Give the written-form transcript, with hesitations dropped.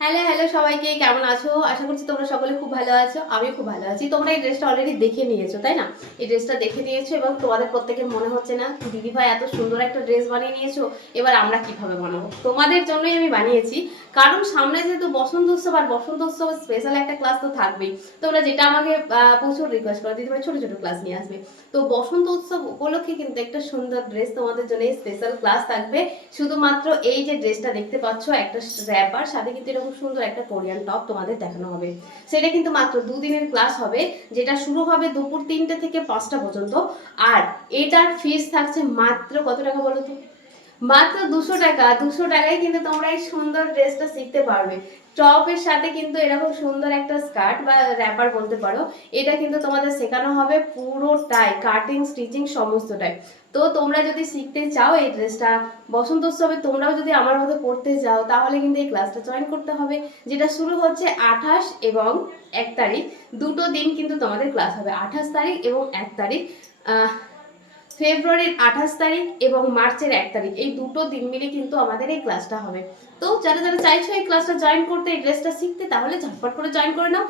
Hello hello সবাইকে, কেমন আছো? আশা করছি তোমরা সকলে খুব ভালো আছো। আমি খুব ভালো আছি। তোমরা এই ড্রেসটা অলরেডি দেখে নিয়েছো, তাই না? এই ড্রেসটা দেখে নিয়েছো এবং তোমাদের প্রত্যেকের মনে হচ্ছে না দিদি ভাই এত সুন্দর একটা ড্রেস বানিয়ে নিয়েছো, এবার আমরা কিভাবে বানাবো। তোমাদের জন্যই আমি বানিয়েছি, কারণ সামনে যেহেতু বসন্ত উৎসব, আর বসন্ত উৎসব স্পেশাল একটা ক্লাস তো থাকবেই। তোমরা যেটা আমাকে প্রচুর রিকোয়েস্ট করো, দিদি ভাই ছোট ছোট ক্লাস নিয়ে আসবে। তো বসন্ত উৎসব উপলক্ষে কিন্তু একটা সুন্দর ড্রেস তোমাদের জন্য স্পেশাল ক্লাস থাকবে। শুধুমাত্র এই যে ড্রেসটা দেখতে পাচ্ছ, একটা র্যাপার সাথে কিন্তু এরকম সুন্দর একটা কোরিয়ান টপ তোমাদের দেখানো হবে। সেটা কিন্তু মাত্র দুদিনের ক্লাস হবে, যেটা শুরু হবে দুপুর 3টে থেকে 5টা পর্যন্ত। আর এটার ফিস থাকছে মাত্র কত টাকা বলো তো? মাত্র 200 টাকা। 200 টাকায় কিন্তু তোমরা এই সুন্দর ড্রেসটা শিখতে পারবে। টপের সাথে কিন্তু এরকম সুন্দর একটা স্কার্ট বা র্যাপার বলতে পারো, এটা কিন্তু তোমাদের শেখানো হবে পুরোটাই, কাটিং স্টিচিং সমস্তটাই। তো তোমরা যদি শিখতে চাও এই ড্রেসটা বসন্ত উৎসবে, তোমরাও যদি আমার মতো পড়তে চাও, তাহলে কিন্তু এই ক্লাসটা জয়েন করতে হবে। যেটা শুরু হচ্ছে 28 এবং 1 তারিখ, দুটো দিন কিন্তু তোমাদের ক্লাস হবে, 28 তারিখ এবং 1 তারিখ। ফেব্রুয়ারির 28 তারিখ এবং মার্চের 1 তারিখ, এই দুটো দিন মিলে কিন্তু আমাদের এই ক্লাসটা হবে। তো যারা যারা চাইছো এই ক্লাসটা জয়েন করতে, এই ড্রেসটা শিখতে, তাহলে ঝটপট করে জয়েন করে নাও।